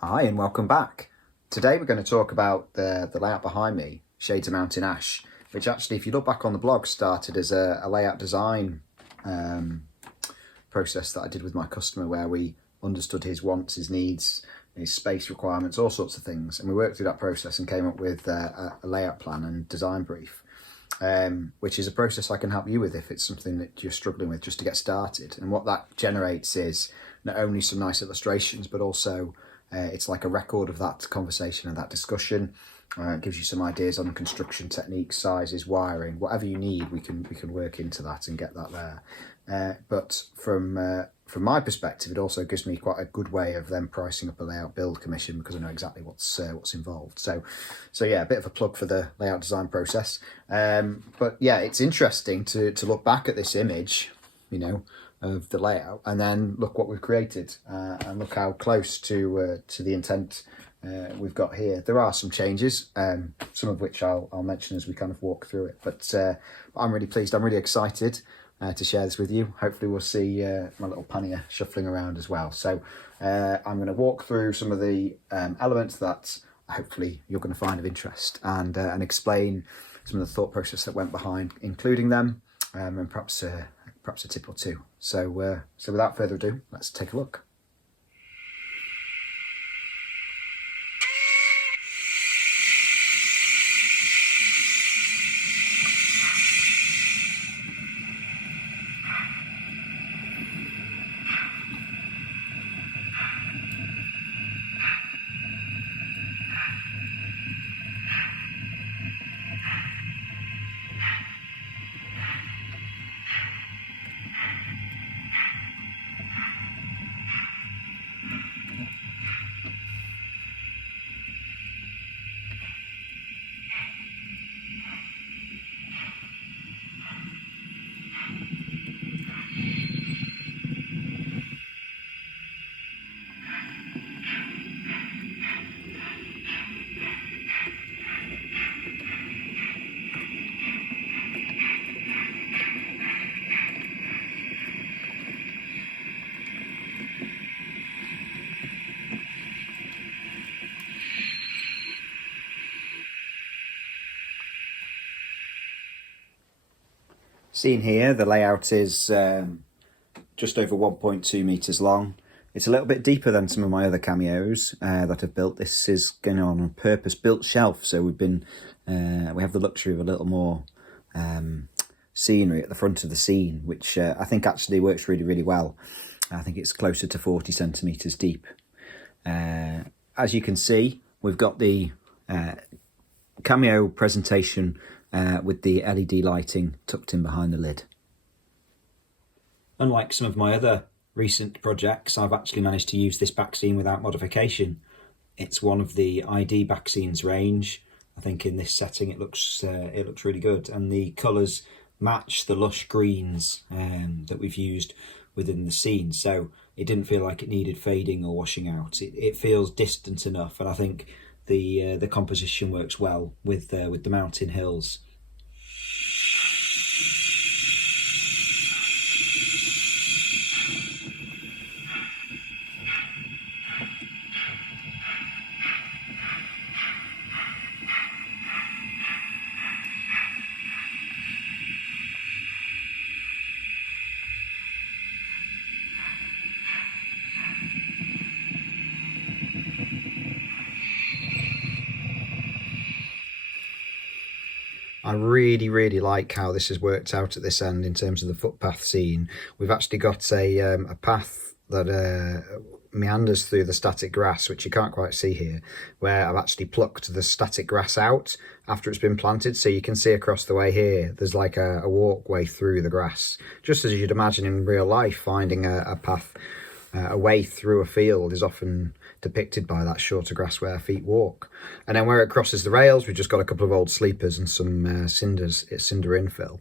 Hi and welcome back. Today we're going to talk about the layout behind me, Shades of Mountain Ash, which actually, if you look back on the blog, started as a layout design process that I did with my customer, where we understood his wants, his needs, his space requirements, all sorts of things, and we worked through that process and came up with a layout plan and design brief, which is a process I can help you with if it's something that you're struggling with just to get started. And what that generates is not only some nice illustrations, but also it's like a record of that conversation and that discussion. It gives you some ideas on construction techniques, sizes, wiring, whatever you need. We can work into that and get that there. But from my perspective, it also gives me quite a good way of then pricing up a layout build commission, because I know exactly what's involved. So yeah, a bit of a plug for the layout design process. But yeah, it's interesting to look back at this image, you know, of the layout, and then look what we've created, and look how close to the intent we've got here. There are some changes, some of which I'll mention as we kind of walk through it, but I'm really pleased, I'm really excited to share this with you. Hopefully we'll see my little pannier shuffling around as well. So I'm going to walk through some of the elements that hopefully you're going to find of interest, and explain some of the thought process that went behind including them, and perhaps a tip or two. So without further ado, let's take a look. Seen here, the layout is just over 1.2 meters long. It's a little bit deeper than some of my other cameos that I've built. This is going on a purpose-built shelf, so we have the luxury of a little more scenery at the front of the scene, which I think actually works really, really well. I think it's closer to 40 centimeters deep. As you can see, we've got the cameo presentation with the LED lighting tucked in behind the lid. Unlike some of my other recent projects, I've actually managed to use this back scene without modification. It's one of the ID back scenes range. I think in this setting it looks really good, and the colours match the lush greens that we've used within the scene, so it didn't feel like it needed fading or washing out. It feels distant enough, and I think the composition works well with the mountain hills. I really, really like how this has worked out at this end in terms of the footpath scene. We've actually got a path that meanders through the static grass, which you can't quite see here, where I've actually plucked the static grass out after it's been planted. So you can see across the way here, there's like a walkway through the grass, just as you'd imagine in real life. Finding a path, a way through a field is often depicted by that shorter grass where feet walk. And then where it crosses the rails, we've just got a couple of old sleepers and some cinder infill.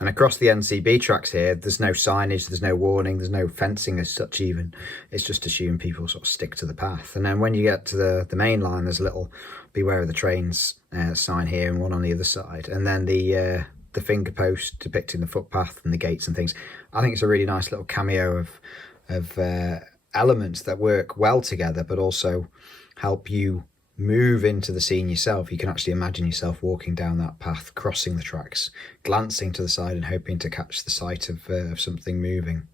And across the NCB tracks here, there's no signage, there's no warning, there's no fencing as such even. It's just assumed people sort of stick to the path. And then when you get to the main line, there's a little beware of the trains sign here and one on the other side. And then the finger post depicting the footpath and the gates and things. I think it's a really nice little cameo of elements that work well together, but also help you move into the scene yourself. You can actually imagine yourself walking down that path, crossing the tracks, glancing to the side and hoping to catch the sight of something moving.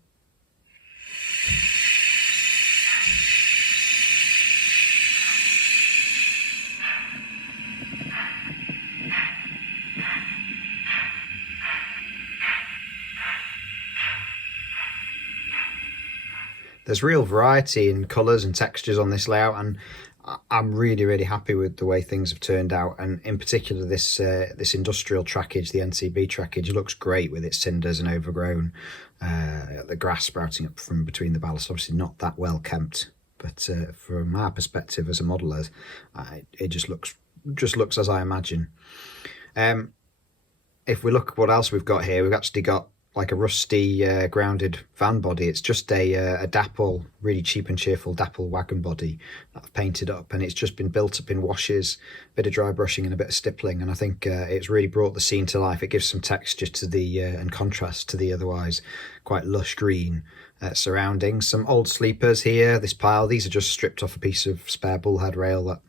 There's real variety in colours and textures on this layout, and I'm really happy with the way things have turned out. And in particular, this industrial trackage, the NCB trackage, looks great with its cinders and overgrown, the grass sprouting up from between the ballasts. Obviously not that well kempt, but from our perspective as a modeller, it just looks as I imagine. If we look what else we've got here, we've actually got like a rusty grounded van body. It's just a dapple, really cheap and cheerful dapple wagon body that I've painted up, and it's just been built up in washes, a bit of dry brushing and a bit of stippling, and I think it's really brought the scene to life. It gives some texture to the and contrast to the otherwise quite lush green surroundings. Some old sleepers here, this pile, these are just stripped off a piece of spare bullhead rail that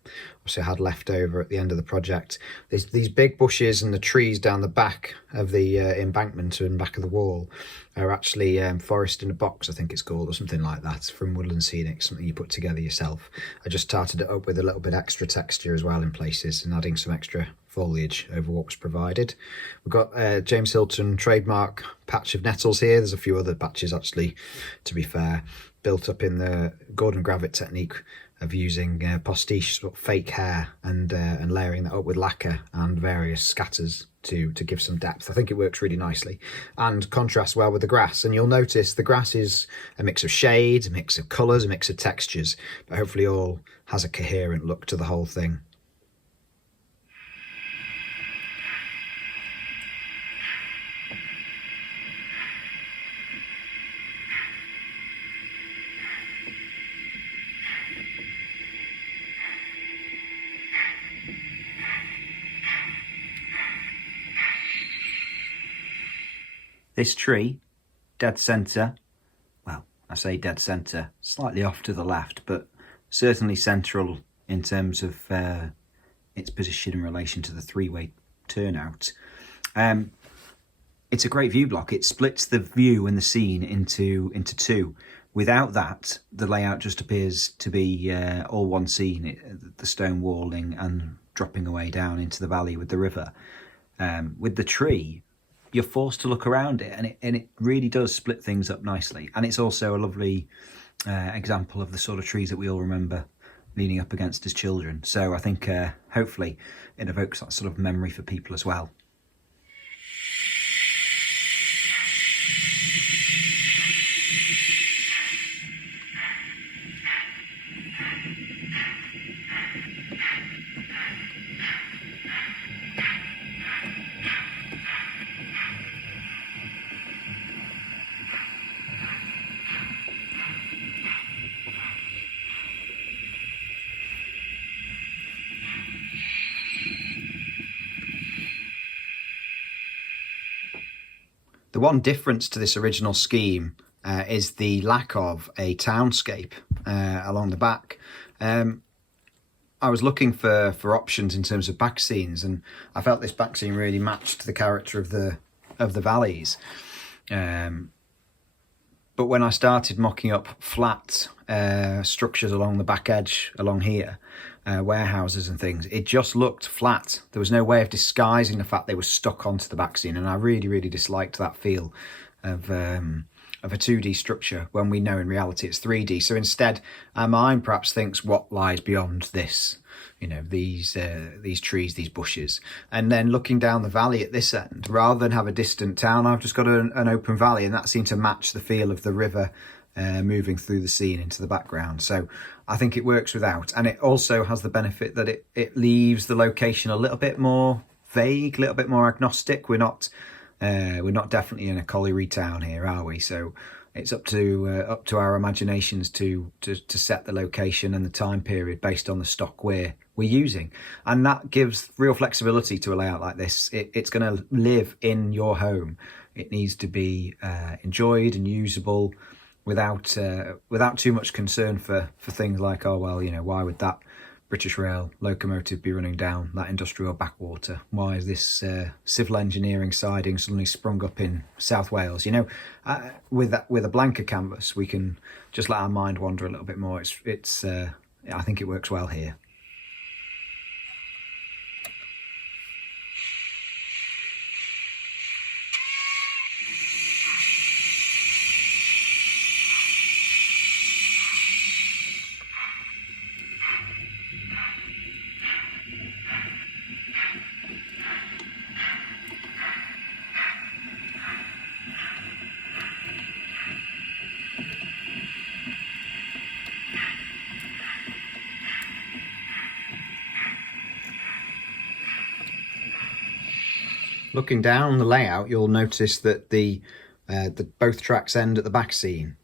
obviously I had left over at the end of the project. These big bushes and the trees down the back of the embankment and back of the wall are actually forest in a box, I think it's called, or something like that, from Woodland Scenic, something you put together yourself. I just tarted it up with a little bit extra texture as well in places and adding some extra foliage over what was provided. We've got James Hilton trademark patch of nettles here. There's a few other patches actually, to be fair, built up in the Gordon Gravitt technique of using postiche sort of fake hair and layering that up with lacquer and various scatters to give some depth. I think it works really nicely and contrasts well with the grass. And you'll notice the grass is a mix of shades, a mix of colours, a mix of textures, but hopefully all has a coherent look to the whole thing. This tree, dead centre, well, I say dead centre, slightly off to the left, but certainly central in terms of its position in relation to the three-way turnout. It's a great view block. It splits the view and the scene into two. Without that, the layout just appears to be all one scene, the stone walling and dropping away down into the valley with the river. With the tree, you're forced to look around it, and it really does split things up nicely. And it's also a lovely example of the sort of trees that we all remember leaning up against as children. So I think hopefully it evokes that sort of memory for people as well. The one difference to this original scheme is the lack of a townscape along the back. I was looking for options in terms of back scenes, and I felt this back scene really matched the character of the valleys. But when I started mocking up flat structures along the back edge, along here, warehouses and things, it just looked flat. There was no way of disguising the fact they were stuck onto the back scene, and I really disliked that feel of a 2D structure when we know in reality it's 3D. So instead, our mind perhaps thinks what lies beyond this, you know, these trees, these bushes, and then looking down the valley at this end, rather than have a distant town, I've just got an open valley, and that seemed to match the feel of the river moving through the scene into the background. So I think it works without, and it also has the benefit that it leaves the location a little bit more vague, a little bit more agnostic. We're not definitely in a colliery town here, are we? So it's up to our imaginations to set the location and the time period based on the stock we're using, and that gives real flexibility to a layout like this. It's going to live in your home. It needs to be enjoyed and usable without too much concern for things like, oh well, why would that British Rail locomotive be running down that industrial backwater? Why is this civil engineering siding suddenly sprung up in South Wales? With a blanker canvas, we can just let our mind wander a little bit more. I think it works well here. Looking down the layout, you'll notice that the both tracks end at the back seam.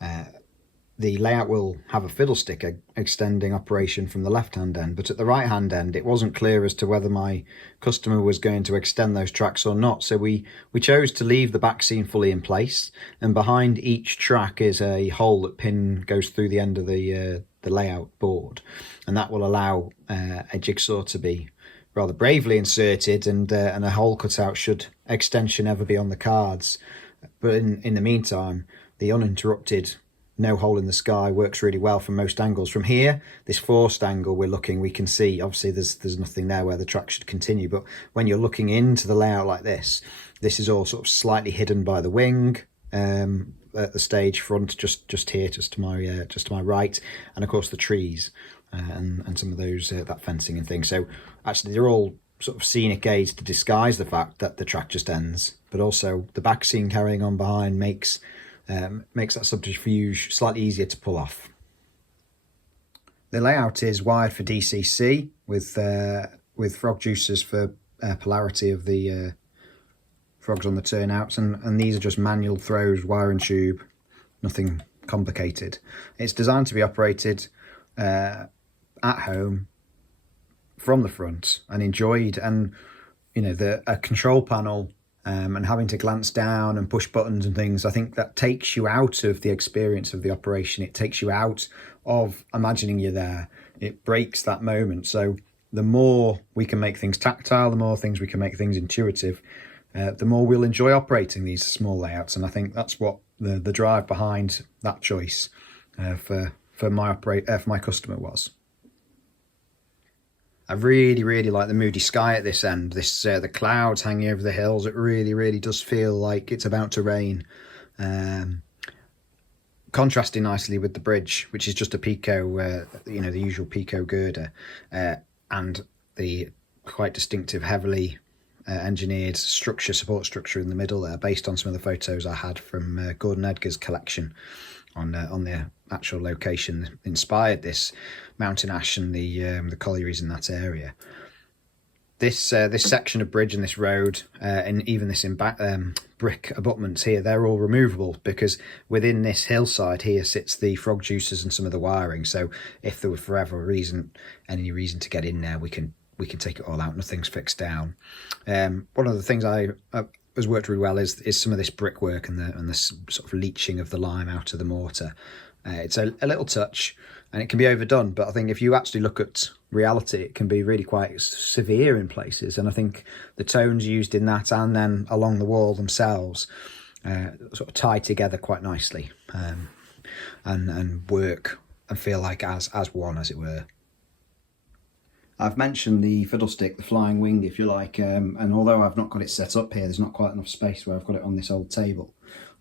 The layout will have a fiddlestick extending operation from the left-hand end, but at the right-hand end it wasn't clear as to whether my customer was going to extend those tracks or not. So we chose to leave the back seam fully in place, and behind each track is a hole that pin goes through the end of the layout board, and that will allow a jigsaw to be rather bravely inserted and a hole cut out should extension ever be on the cards. But in the meantime, the uninterrupted no hole in the sky works really well from most angles. From here, this forced angle we can see obviously there's nothing there where the track should continue, but when you're looking into the layout like this is all sort of slightly hidden by the wing at the stage front, just here, just to my right, and of course the trees and some of those that fencing and things. So actually they're all sort of scenic aids to disguise the fact that the track just ends, but also the back scene carrying on behind makes that subterfuge slightly easier to pull off. The layout is wired for DCC with frog juicers for polarity of the frogs on the turnouts, and these are just manual throws, wire and tube, nothing complicated. It's designed to be operated at home from the front and enjoyed, and a control panel and having to glance down and push buttons and things, I think that takes you out of the experience of the operation. It takes you out of imagining you're there. It breaks that moment. So the more we can make things tactile, the more things we can make things intuitive, the more we'll enjoy operating these small layouts. And I think that's what the drive behind that choice for my customer was. I really like the Moody Sky at this end. The clouds hanging over the hills. It really does feel like it's about to rain. Contrasting nicely with the bridge, which is just a Pico, the usual Pico girder, and the quite distinctive, heavily engineered support structure in the middle there, based on some of the photos I had from Gordon Edgar's collection on the actual location inspired this mountain ash and the collieries in that area. This section of bridge and this road and even this brick abutments here, they're all removable, because within this hillside here sits the frog juicers and some of the wiring. So if there were any reason to get in there, we can take it all out. Nothing's fixed down. One of the things has worked really well is some of this brickwork and the sort of leaching of the lime out of the mortar. It's a little touch and it can be overdone, but I think if you actually look at reality, it can be really quite severe in places. And I think the tones used in that and then along the wall themselves sort of tie together quite nicely and work and feel like as one, as it were. I've mentioned the Fiddlestick, the flying wing, if you like, and although I've not got it set up here, there's not quite enough space where I've got it on this old table.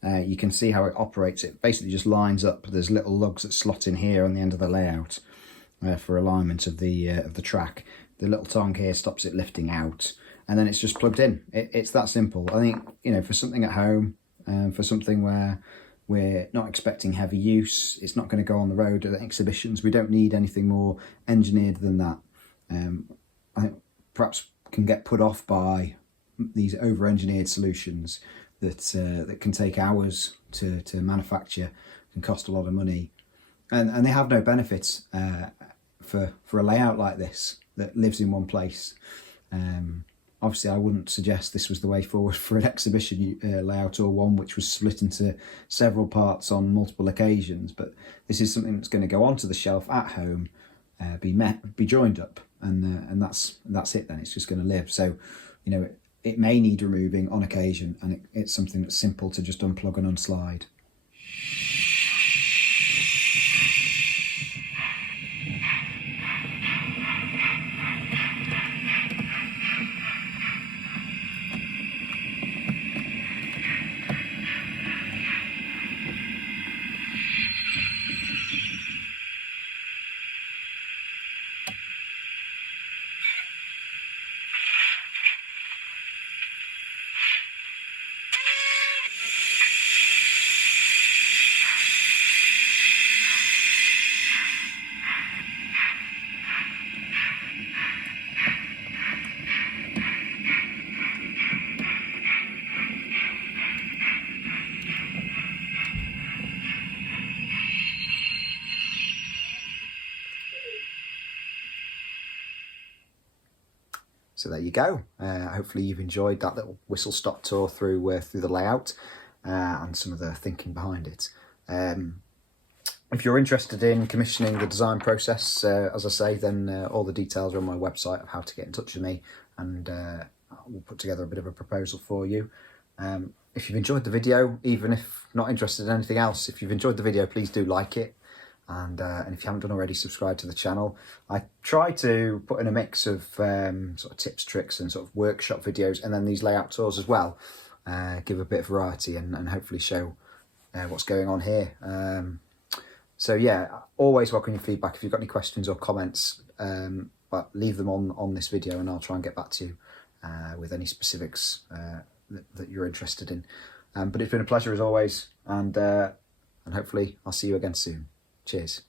You can see how it operates. It basically just lines up. There's little lugs that slot in here on the end of the layout for alignment of the track. The little tongue here stops it lifting out, and then it's just plugged in. It's that simple. I think, for something at home, for something where we're not expecting heavy use, it's not going to go on the road at exhibitions. We don't need anything more engineered than that. I think perhaps can get put off by these over-engineered solutions that can take hours to manufacture, can cost a lot of money, and they have no benefits for a layout like this that lives in one place. Obviously, I wouldn't suggest this was the way forward for an exhibition layout, or one which was split into several parts on multiple occasions, but this is something that's going to go onto the shelf at home, be joined up, and that's it then. It's just going to live. So, you know, it may need removing on occasion, and it's something that's simple to just unplug and unslide. So there you go. Hopefully you've enjoyed that little whistle-stop tour through the layout and some of the thinking behind it. If you're interested in commissioning the design process, as I say, then all the details are on my website of how to get in touch with me, and we'll put together a bit of a proposal for you. If you've enjoyed the video, even if not interested in anything else, if you've enjoyed the video, please do like it. And if you haven't done already, subscribe to the channel. I try to put in a mix of sort of tips, tricks and sort of workshop videos, and then these layout tours as well. Give a bit of variety and hopefully show what's going on here. So yeah, always welcome your feedback. If you've got any questions or comments, but leave them on this video, and I'll try and get back to you with any specifics that you're interested in. But it's been a pleasure as always, and hopefully I'll see you again soon. Cheers.